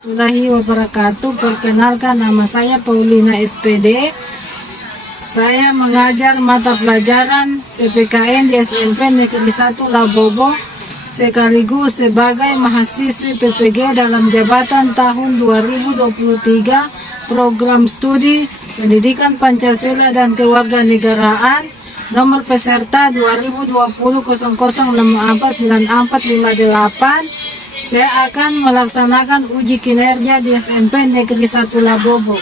Warahmatullahi wabarakatuh. Perkenalkan, nama saya Paulina SPD. Saya mengajar mata pelajaran PPKN di SMP Negeri 1 Labobo sekaligus sebagai mahasiswi PPG dalam jabatan tahun 2023 program studi Pendidikan Pancasila dan Kewarganegaraan nomor peserta 2020 00649458. Saya akan melaksanakan uji kinerja di SMP Negeri 1 Labobo.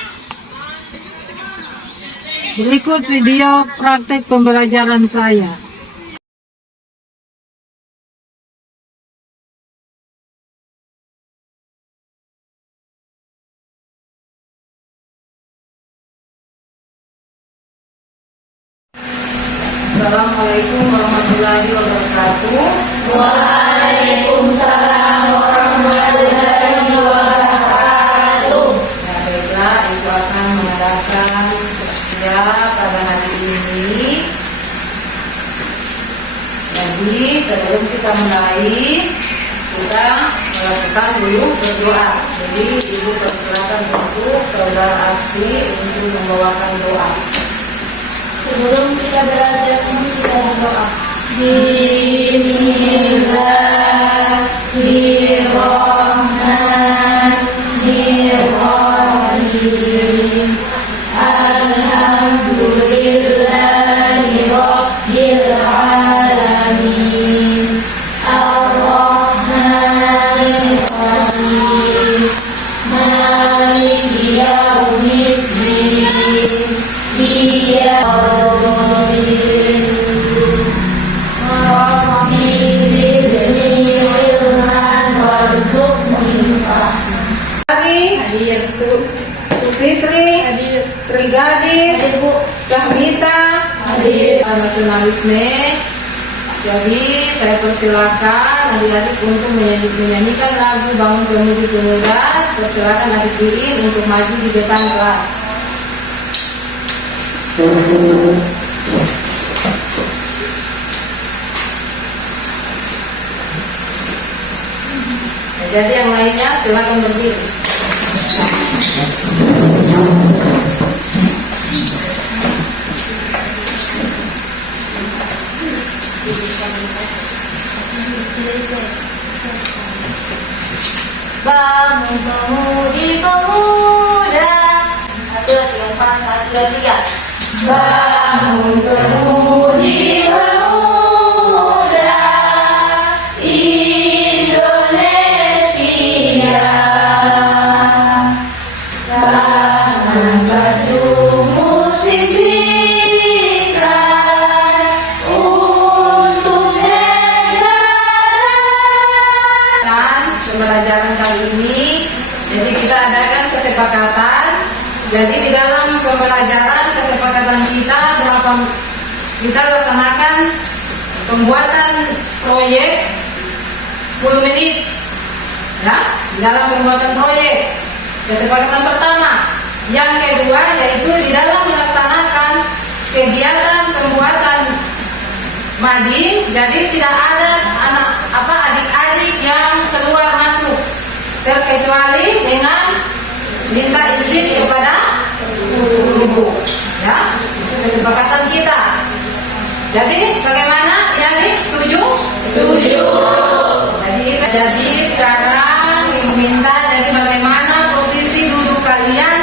Berikut video praktek pembelajaran saya. Assalamualaikum warahmatullahi wabarakatuh. Waalaikumsalam warahmatullahi wabarakatuh. Baiklah, Ibu akan mengadakan kerja pada hari ini. Jadi sebelum kita mulai, kita melakukan dulu berdoa. Jadi Ibu persilakan untuk Saudara Asti untuk membawakan doa. Sebelum kita belajar, kita berdoa. Bismillahirrahmanirrahim. Alhamdulillahi rabbil alamin. Ar-Rahmanir Rahim. Maliki yaumiddin. Fitri, Trigadis, Sahmita, nasionalisme. Jadi saya persilakan adik-adik untuk menyanyikan lagu Bangun Pemudi Pemuda. Persilakan adik Irin untuk maju di depan kelas. Jadi yang lainnya silakan berdiri. Bangun pemudi pemuda. Satu lagi yang pas, 1, 2, 3. Bangun pemudi pemuda Indonesia. Tangan batu musisikan untuk negara. Pembelajaran kali ini, jadi kita adakan kesepakatan. Jadi di dalam pembelajaran kesepakatan kita laksanakan pembuatan proyek 10 menit. Ya, di dalam pembuatan proyek kesepakatan pertama. Yang kedua yaitu di dalam melaksanakan kegiatan pembuatan mading. Jadi tidak ada adik-adik yang keluar masuk terkecuali dengan minta izin kepada ibu. Ya, itu kesepakatan kita. Jadi bagaimana? Ya, setuju? Setuju. Jadi sekarang ibu minta jadi bagaimana posisi duduk kalian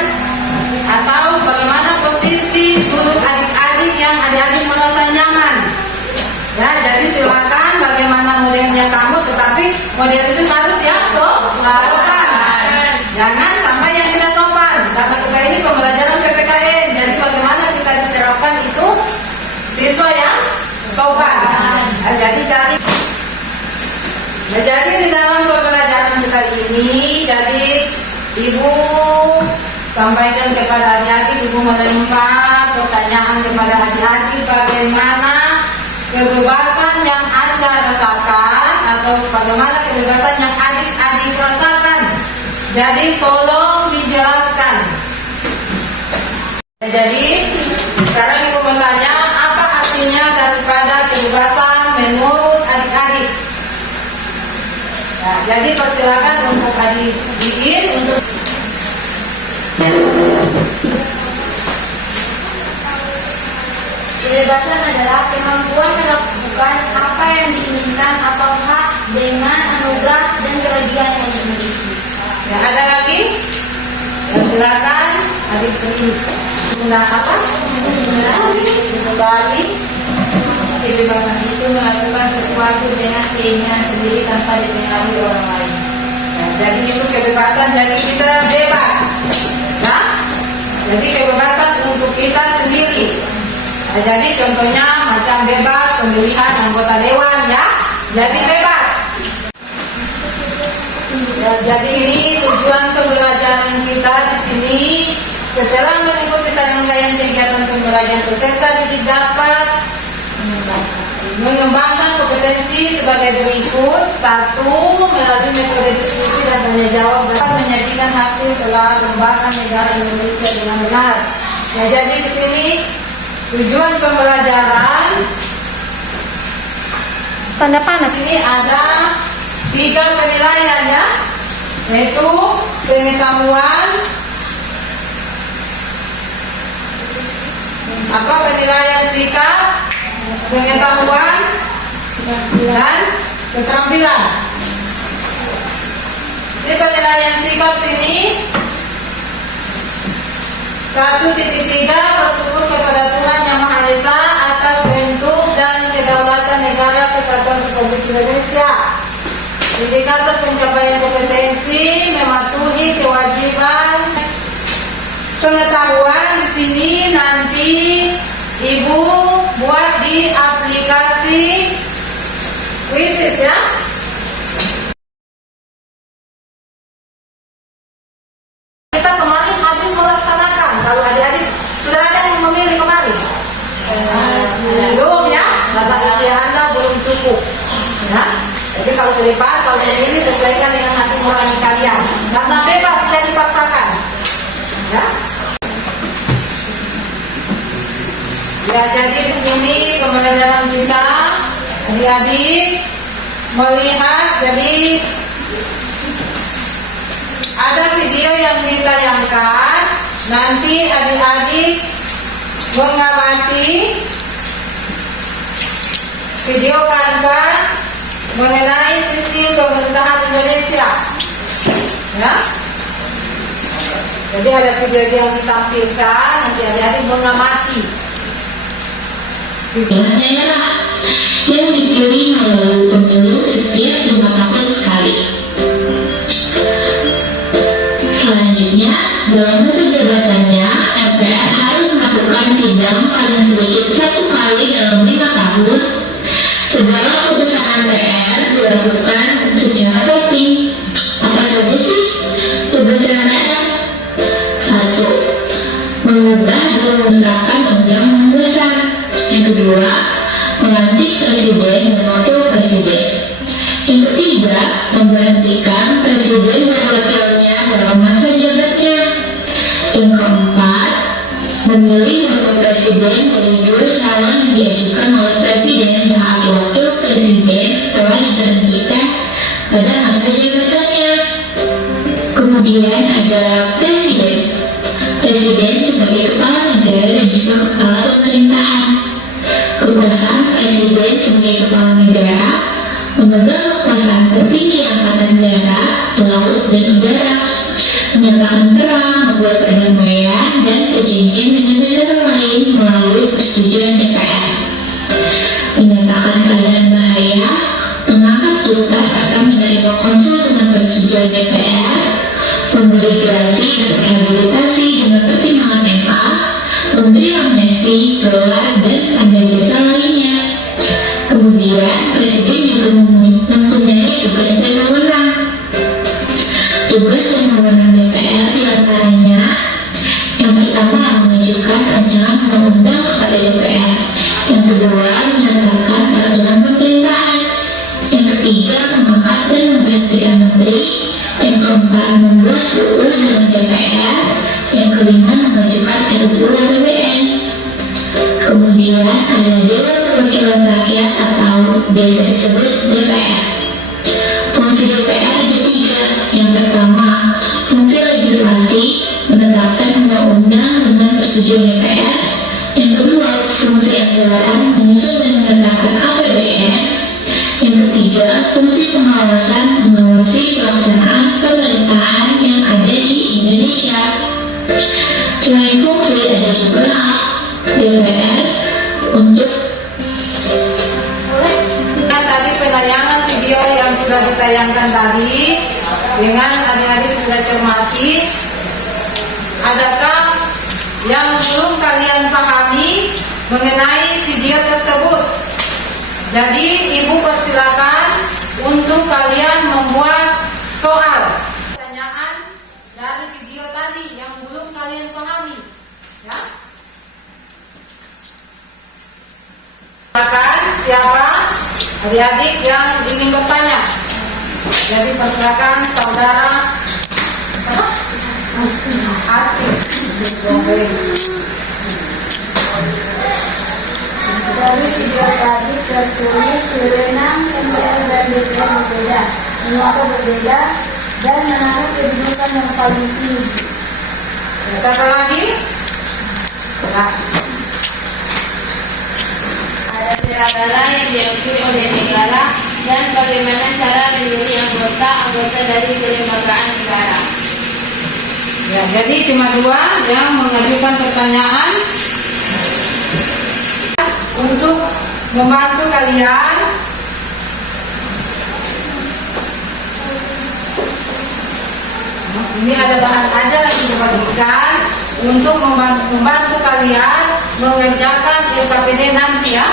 atau bagaimana posisi duduk adik-adik yang adik-adik merasa nyaman. Ya, jadi silakan bagaimana modelnya kamu, tetapi model itu harus yang sopan. Jangan sampai yang tidak sopan. Karena kita ini pembelajaran PPKN, jadi bagaimana kita diterapkan itu siswa yang sopan. Nah, jadi di dalam pembelajaran kita ini, jadi ibu sampaikan kepada adik-adik, ibu melempar pertanyaan kepada adik-adik bagaimana kebebasan yang Anda rasakan atau bagaimana kebebasan yang adik-adik rasakan. Jadi tolong dijelaskan. Jadi sekarang ibu bertanya, apa artinya daripada kebebasan menurut adik-adik? Nah, Jadi persilakan untuk adik Iin untuk Kebebasan adalah kemampuan melakukan apa yang diinginkan atau hak dengan anugerah dan kelebihan yang dimiliki. ya, ada lagi? Ya, silakan adik Sundari. Kebebasan itu melakukan sesuatu dengan keinginan sendiri tanpa dipengaruhi orang lain. Ya, jadi itu kebebasan, jadi kita bebas. Ya? Jadi kebebasan untuk kita sendiri. Nah, jadi contohnya macam bebas pemilihan anggota dewan, ya. Jadi bebas. Ya, jadi ini tujuan pembelajaran kita di sini. Setelah mengikuti serangkaian kegiatan pembelajaran peserta didik dapat mengembangkan kompetensi sebagai berikut. 1. Melalui metode diskusi dan tanya jawab dapat menyajikan hasil telah lembaga negara Indonesia dengan benar. Ya, jadi di sini tujuan pembelajaran Tanda panah. ini ada 3 penilaian, ya, yaitu pengetahuan, penilaian sikap, pengetahuan, dan keterampilan. Si penilaian sikap sini 1.3 bersyukur kepada Tuhan Yang Maha Esa atas bentuk dan kedaulatan negara Kesatuan Republik Indonesia. Indikator pencapaian kompetensi mematuhi kewajiban pengetahuan di sini nanti Ibu buat di aplikasi Quizzes, ya. Kita kemarin habis melaksanakan. Kalau adik-adik sudah ada yang memilih kemarin? Belum, ya. Data usia Anda belum cukup. Ya. Jadi kalau ke depan, kalau memilih sesuaikan dengan hati nurani kalian. Karena bebas, tidak dipaksakan. Ya. Ya, jadi di sini pembelajaran kita adik-adik melihat, jadi ada video yang ditayangkan. Nanti adik-adik mengamati video kanban mengenai sistem pemerintahan Indonesia. Ya. Jadi ada video yang ditampilkan, nanti adik-adik mengamati. Daerah yang dipilih melalui pemilu setiap 5 tahun sekali. Selanjutnya, dalam masa jabatannya, MPR harus melakukan sidang paling sedikit 1 kali dalam 5 tahun. Segala keputusan MPR dilakukan secara voting. Apa saja sih tugas MPR? 1. Mengubah dan menetapkan undang-undang dasar. Yang kedua, melantik presiden dan wakil presiden. Yang ketiga, memberhentikan presiden dan wakilnya dalam masa jabatannya. Yang keempat, memilih wakil presiden dari 2 calon yang diajukan oleh presiden saat wakil presiden telah diberhentikan pada masa jabatannya. Kemudian ada presiden. Presiden sebagai kepala negara dan juga kepala pemerintahan. Kekuasaan presiden sebagai kepala negara memegang kekuasaan tertinggi angkatan darat, laut, dan udara, menyatakan perang, membuat perdamaian, dan perjanjian dengan negara lain melalui persetujuan DPR, menyatakan keadaan bahaya, mengangkat tuntas atau menerima konsul dengan persetujuan DPR, memberi gerasi dan rehabilitasi dengan pertimbangan MA, memberi amnesti, gelar, dan tanda jasa lainnya. Kemudian, Presiden juga mempunyai tugas dan wewenang. Tugas dan wewenang DPR diantaranya: yang pertama, mengajukan rancangan undang-undang kepada DPR. Yang kedua, menyatakan peraturan pemerintahan. Yang ketiga, mengangkat dan memberhentikan menteri. Yang keempat, membuat RUU dengan DPR. Yang kelima, mengajukan RUU APBN. Kemudian ada Dewan Perwakilan Rakyat atau biasa disebut DPR. Fungsi DPR menuju DPR. Yang kedua, fungsi anggaran menyusun dan menetapkan APBN. Yang ketiga, fungsi pengawasan mengawasi pelaksanaan pemerintahan yang ada di Indonesia. Selain fungsi, ada juga hak DPR untuk tadi penayangan video yang sudah ditayangkan tadi dengan adik-adik sudah cermati. Adakah yang belum kalian pahami mengenai video tersebut? Jadi ibu persilakan untuk kalian membuat soal pertanyaan dari video tadi yang belum kalian pahami, ya. Silakan siapa adik-adik yang ingin bertanya. Jadi persilakan saudara Asti. Dari video tadi tertulis wewenang MPR dan DPR berbeda, mengapa berbeda, dan mana kedudukan yang paling tinggi. Satu lagi. Nah, Ada negara yang diakui oleh negara dan bagaimana cara menjadi anggota dari kelembagaan negara. ya, jadi cuma dua yang mengajukan pertanyaan untuk membantu kalian. Ini ada bahan ajar yang dibagikan untuk membantu kalian mengerjakan LKPD nanti, ya.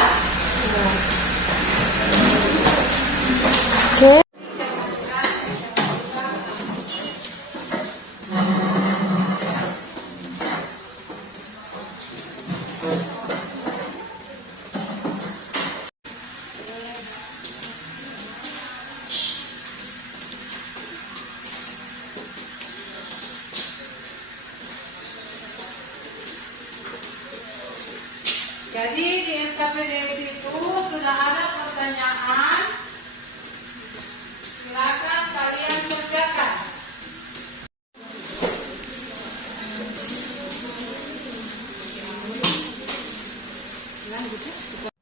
Jadi di LKPD itu sudah ada pertanyaan, silakan kalian kerjakan.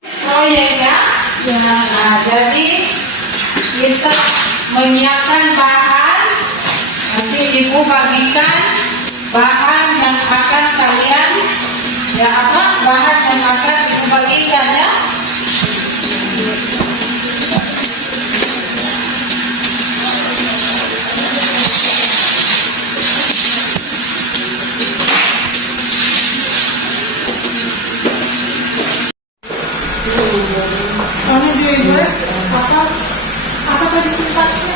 Proyek, ya. Nah, jadi kita menyiapkan bahan, nanti ibu bagikan bahan yang akan kalian, ya apa? Bahan yang akan ibu bagikan, ya. Soalnya dia ibu apa tadi sifatnya?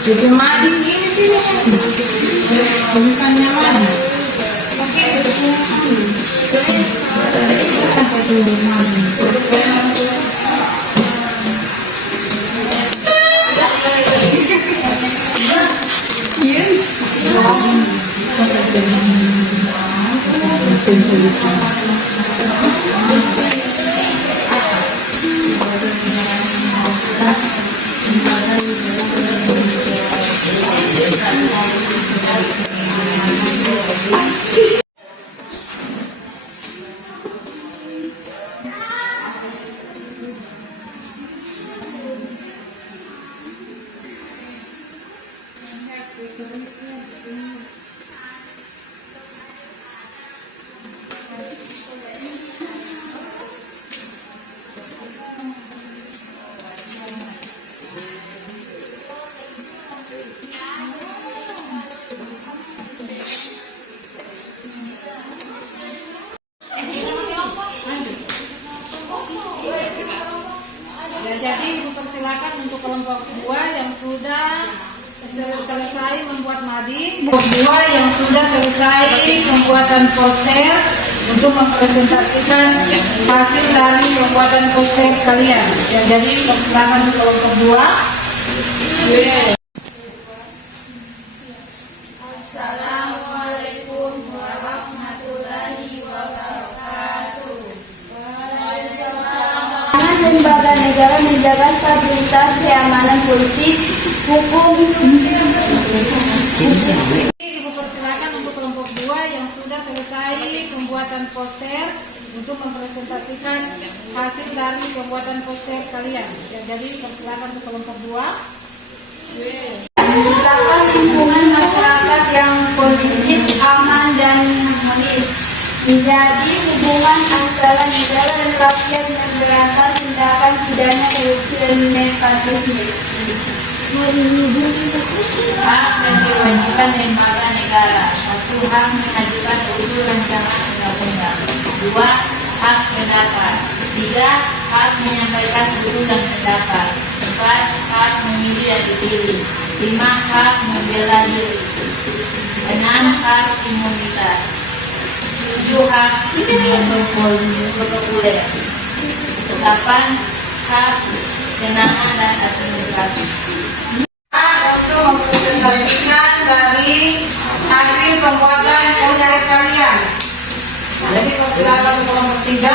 Jadi mading gini sih, tulisannya mading. Oke, Tulisnya di sini. Ya, jadi dipersilakan untuk kelompok 2 yang sudah selesai membuat mading, kelompok 2 yang sudah selesai pembuatan poster untuk mempresentasikan hasil dari pembuatan poster kalian. Ya, jadi dipersilakan untuk kelompok 2. Assalamualaikum warahmatullahi wabarakatuh. Lembaga negara menjaga stabilitas keamanan politik, hukum. Ibu persilakan untuk kelompok 2 yang sudah selesai pembuatan poster untuk mempresentasikan hasil dari pembuatan poster kalian. Ya, jadi persilakan untuk kelompok 2. Menciptakan lingkungan masyarakat yang kondusif, aman, dan harmonis. Menjadi hubungan antara negara dan rakyat yang memberantas tindakan pidana korupsi dan nepotisme. Hak dan kewajiban lembaga negara. 1. Hak mengajukan usul rancangan undang-undang. 2. Hak pendapat. 3. Hak menyampaikan usul dan pendapat. 4. Hak memilih dan dipilih. 5. Hak membela diri. 6. Hak imunitas. 7. Hak berpopuler. 8. Hak kenangan dan administratif. Untuk mempresentasikan dari hasil pembuatan poster kalian. Jadi persilakan untuk kelompok 3.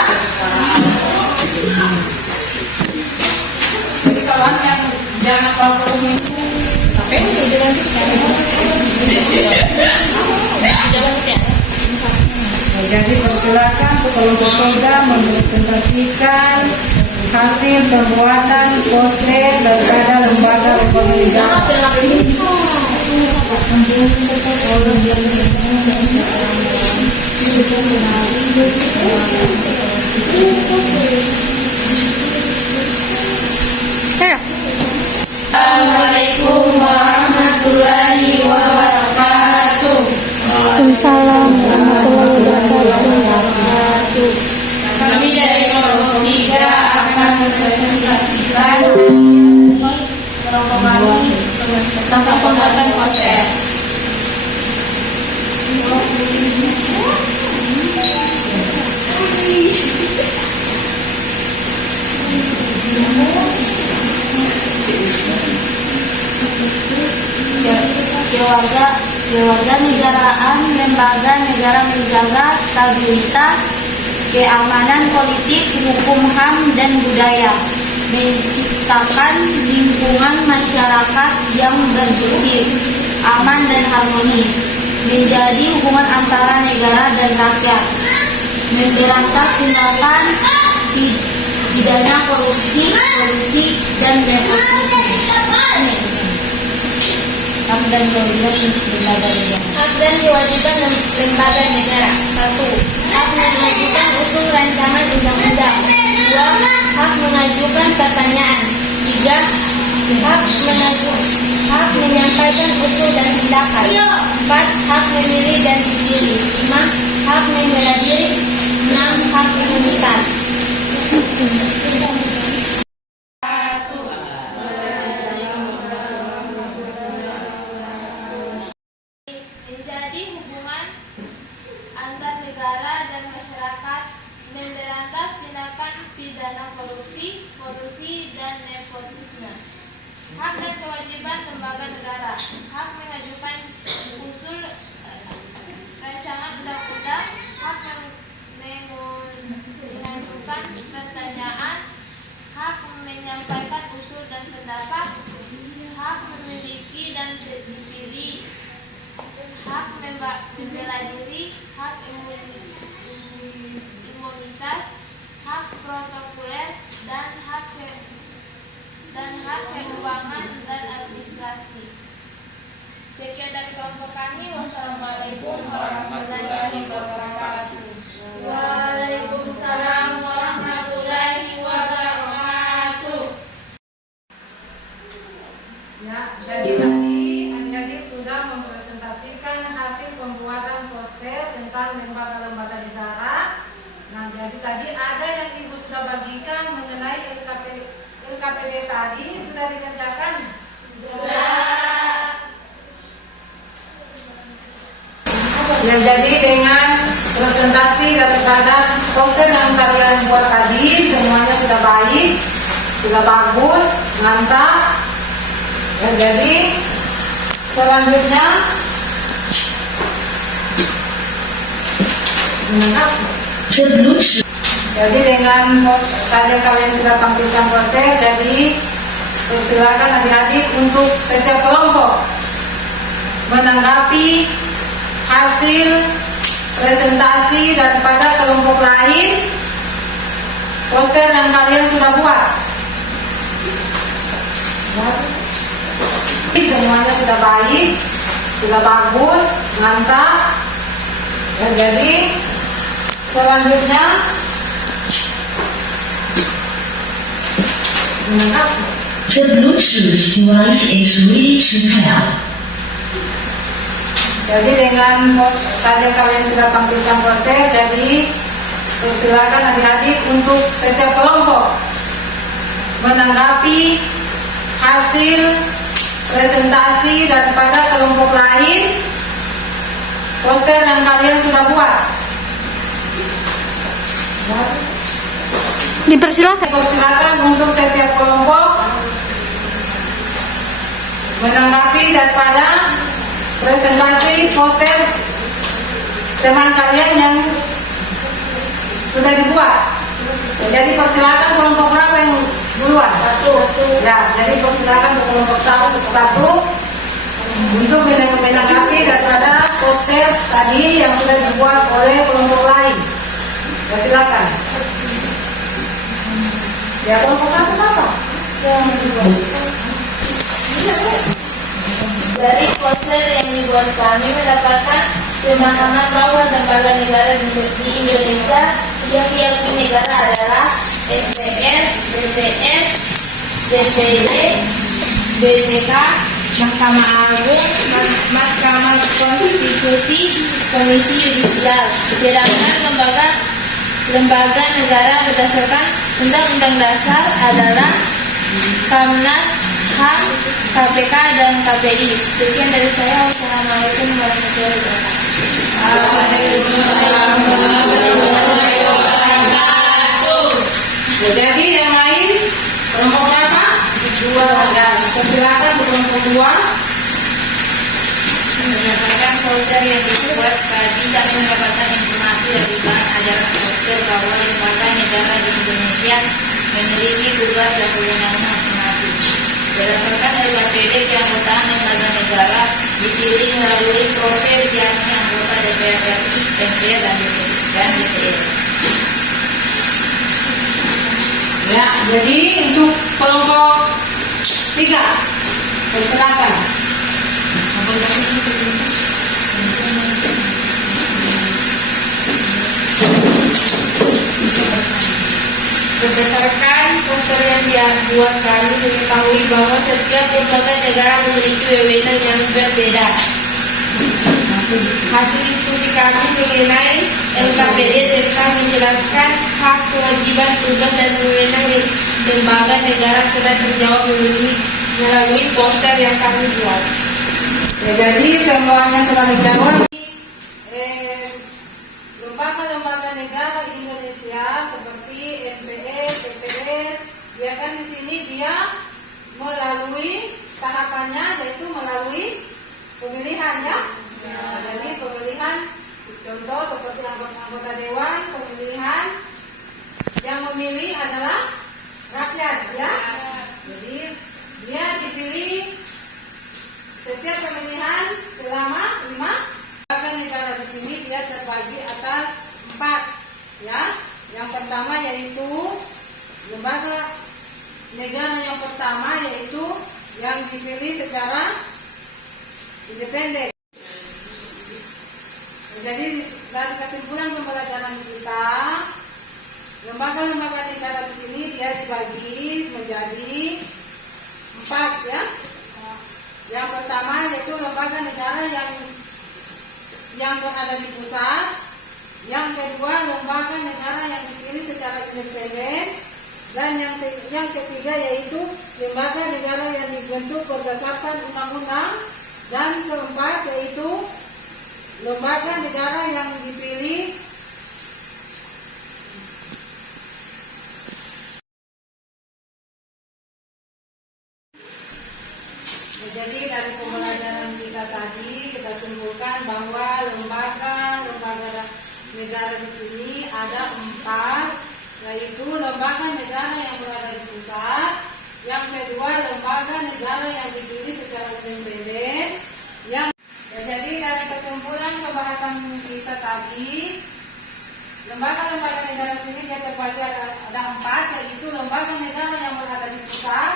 Jadi kalau yang jangan kelompok umum itu apa yang jadi persilakan untuk kelompok 3 mempresentasikan hasil pembuatan poster daripada lembaga negara. Assalamualaikum warahmatullahi wabarakatuh. Waalaikumsalam warahmatullahi wabarakatuh. Kami dari kelompok 3 akan mempresentasikan tentang pembuatan poster. Kewarganegaraan lembaga negara menjaga stabilitas keamanan politik, hukum HAM dan budaya, menciptakan lingkungan masyarakat yang kondusif, aman dan harmonis, menjadi hubungan antara negara dan rakyat, memberantas tindakan pidana korupsi dan nepotisme. Hak dan kewajiban lembaga negara. Hak dan kewajiban lembaga negara. 1. Hak mengajukan usul rancangan undang-undang. 2. Hak mengajukan pertanyaan. 3. Hak menyampaikan usul dan pendapat. 4. Hak memilih dan dipilih. 5. Hak membela diri. 6. Hak imunitas. Menjadi hubungan antar negara dan masyarakat, memberantas tindakan pidana korupsi dan nepotisme. Hak dan kewajiban lembaga negara. Hak mengajukan usul rancangan undang-undang. Hak mengajukan pertanyaan. Hak menyampaikan usul dan pendapat. Hak memiliki dan dipilih. Hak membela diri, hak imunitas, hak protokoler, dan hak keuangan dan administrasi. Sekian dari kelompok kami. Wassalamualaikum warahmatullahi wabarakatuh. Waalaikumsalam warahmatullahi wabarakatuh. Ya, jadi tadi adik-adik sudah mempresentasikan hasil pembuatan poster tentang lembaga-lembaga negara. Nah, jadi tadi ada yang ibu sudah bagikan mengenai LKPD tadi sudah dikerjakan? Ya, jadi dengan presentasi daripada poster yang kalian buat tadi semuanya sudah baik, sudah bagus, mantap. Ya, jadi selanjutnya jadi dengan tadi kalian sudah tampilkan poster, jadi silakan adik-adik untuk setiap kelompok menanggapi hasil presentasi daripada kelompok lain poster yang kalian sudah buat. Semuanya sudah baik, sudah bagus, mantap. Ya, jadi selanjutnya jadi dengan tadi kalian sudah tampilkan poster, jadi silakan adik-adik untuk setiap kelompok menanggapi hasil presentasi daripada kelompok lain poster yang kalian sudah buat. Dipersilakan untuk setiap kelompok menanggapi daripada presentasi poster teman kalian yang sudah dibuat. Jadi persilakan kelompok berapa yang duluan? Satu. Ya, jadi persilakan kelompok satu untuk menanggapi daripada poster tadi yang sudah dibuat oleh kelompok lain. Ya, silakan. Ya, kelompok satu siapa? Dari poster yang dibuat kami mendapatkan pemahaman bahwa lembaga negara di Indonesia yang diakui negara adalah MPR, BPS, DPD, BPK, Mahkamah Agung, Mahkamah Konstitusi, Komisi Yudisial. Sedangkan lembaga negara berdasarkan Undang-Undang Dasar adalah Komnas HAM, KPK dan KPI. Sekian dari saya. Wassalamualaikum warahmatullahi wabarakatuh. Waalaikumsalam warahmatullahi wabarakatuh. Jadi yang lain kelompok berapa? Dua. Ya, persilakan kelompok dua. Berdasarkan poster yang dibuat tadi, kami mendapatkan informasi dari bahan ajaran poster bahwa lembaga negara di Indonesia memiliki tugas dan kewenangan masing-masing. Berdasarkan LKPD, keanggotaan lembaga negara dipilih melalui proses yakni anggota DPR RI, MPR dan DPR. Ya, jadi untuk kelompok 3 persilakan. Berdasarkan poster yang dibuat kami mengetahui bahwa setiap lembaga negara memiliki wewenang yang berbeda. Hasil diskusi kami mengenai LKPD tentang menjelaskan hak, kewajiban, tugas dan wewenang lembaga negara sudah terjawab melalui poster yang kami buat. Ya, jadi semuanya sudah dijawab. Lembaga-lembaga negara di Indonesia seperti MPR, DPR, dia kan di sini dia melalui tahapannya, yaitu melalui pemilihan, ya. Jadi pemilihan, contoh seperti anggota dewan, pemilihan yang memilih adalah rakyat, ya. Jadi dia dipilih setiap pemilihan selama 5. Lembaga negara di sini dia terbagi atas 4, ya. Yang pertama yaitu lembaga negara yang pertama yaitu yang dipilih secara independen. Jadi dari kesimpulan pembelajaran kita, lembaga-lembaga negara di sini dia dibagi menjadi 4 ya. Yang pertama yaitu lembaga negara yang berada di pusat. Yang kedua lembaga negara yang dipilih secara independen. Dan yang ketiga yaitu lembaga negara yang dibentuk berdasarkan undang-undang. Dan keempat yaitu lembaga negara yang dipilih jadi dari pembelajaran kita tadi kita simpulkan bahwa lembaga negara di sini ada 4, yaitu lembaga negara yang berada di pusat, yang kedua lembaga negara yang dipilih secara independen, jadi dari kesimpulan pembahasan kita tadi, lembaga-lembaga negara di sini dia terbagi ada 4, yaitu lembaga negara yang berada di pusat,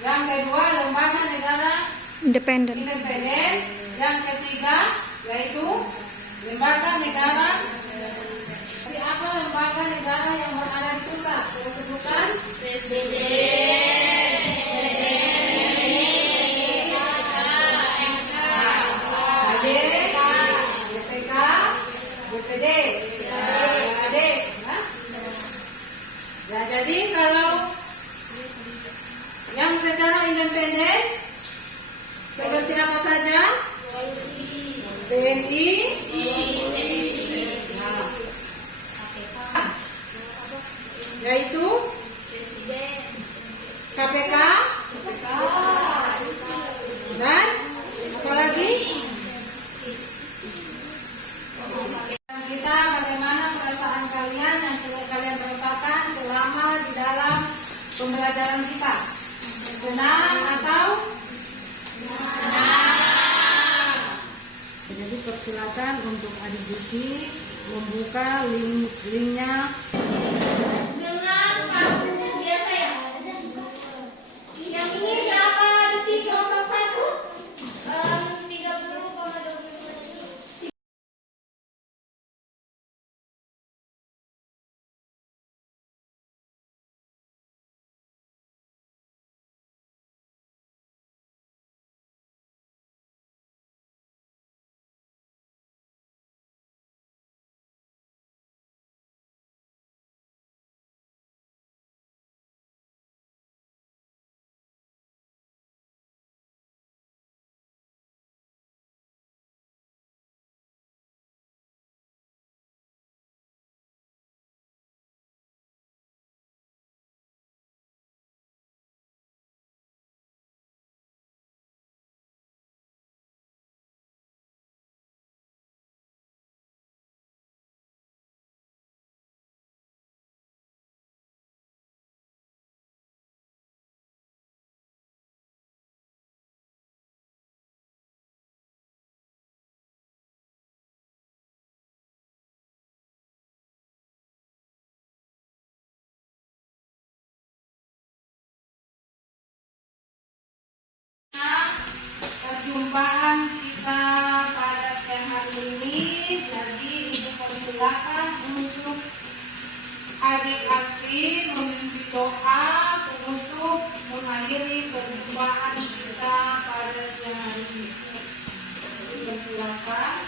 yang kedua lembaga negara independen, yang ketiga yaitu lembaga negara. Jadi apa lembaga negara yang berada di pusat? Kita sebutkan ya, jadi kalau yang secara independen seperti apa saja? TNI, yaitu KPK, dan apalagi kita bagaimana perasaan kalian yang kalian rasakan selama di dalam pembelajaran kita? Senang atau? Senang. Jadi persilakan untuk adik Diki membuka linknya. Dengan waktu biasa ya. Yang ini berapa detik kelompok 1? 30,20. Perjumpaan kita pada siang hari ini, jadi ibu persilakan untuk adik Asti memimpin doa penutup mengakhiri perjumpaan kita pada siang hari ini. Persilakan.